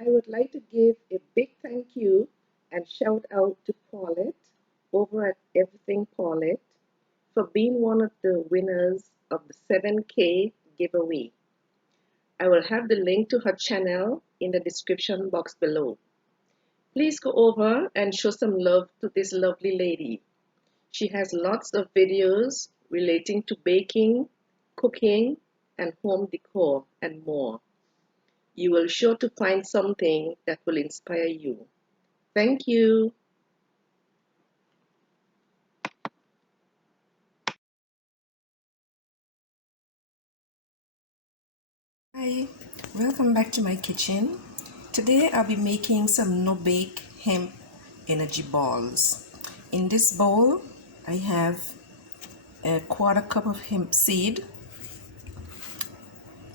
I would like to give a big thank you and shout out to Paulette over at Everything Paulette for being one of the winners of the 7K giveaway. I will have the link to her channel in the description box below. Please go over and show some love to this lovely lady. She has lots of videos relating to baking, cooking, and home decor and more. You will sure to find something that will inspire you. Thank you. Hi, welcome back to my kitchen. Today I'll be making some no-bake hemp energy balls. In this bowl I have a quarter cup of hemp seed.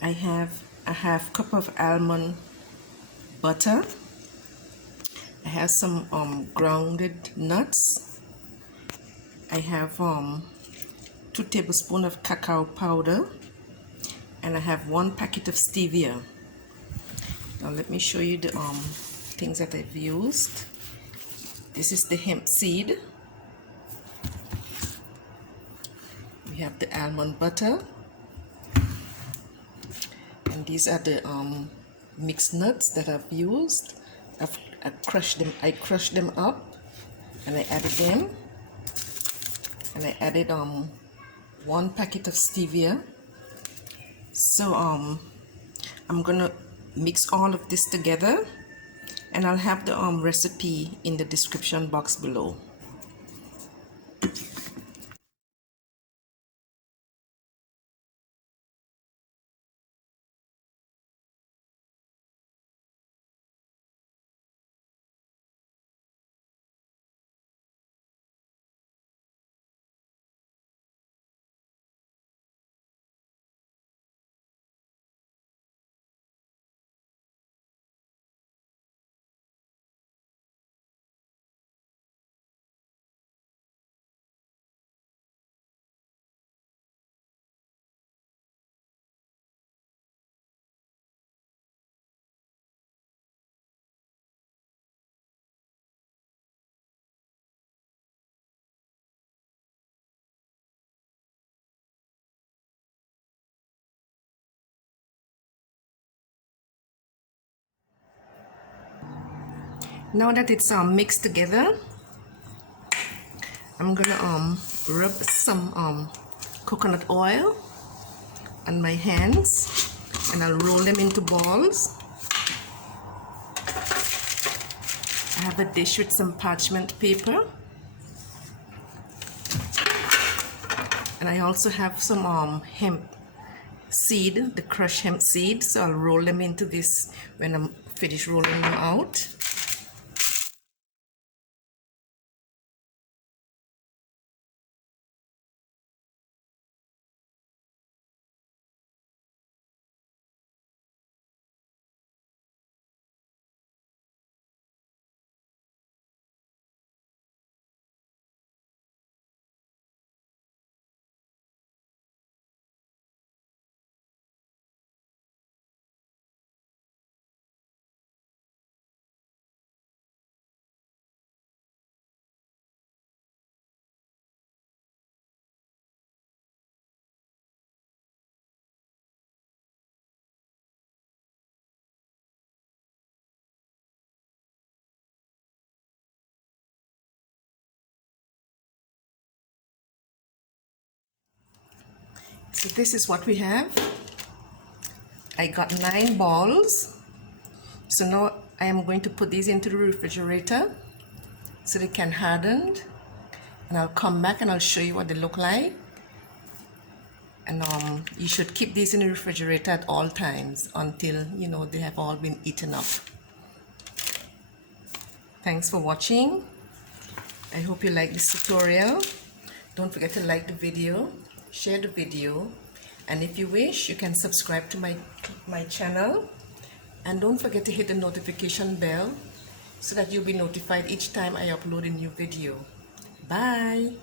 I have a half cup of almond butter. I have some grounded nuts. I have 2 tablespoons of cacao powder, and I have 1 packet of stevia. Now let me show you the things that I've used. This is the hemp seed. We have the almond butter, and these are the mixed nuts that I've used. I crushed them up, and I added them, and I added 1 packet of stevia. So I'm gonna mix all of this together, and I'll have the recipe in the description box below. Now that it's mixed together, I'm gonna rub some coconut oil on my hands, and I'll roll them into balls. I have a dish with some parchment paper, and I also have some hemp seed, the crushed hemp seed, so I'll roll them into this when I'm finished rolling them out. So this is what we have. I got 9 balls. So now I am going to put these into the refrigerator so they can harden, and I'll come back and I'll show you what they look like. And you should keep these in the refrigerator at all times until they have all been eaten up. Thanks for watching. I hope you like this tutorial. Don't forget to like the video, share the video, and if you wish, you can subscribe to my channel. And don't forget to hit the notification bell so that you'll be notified each time I upload a new video. Bye!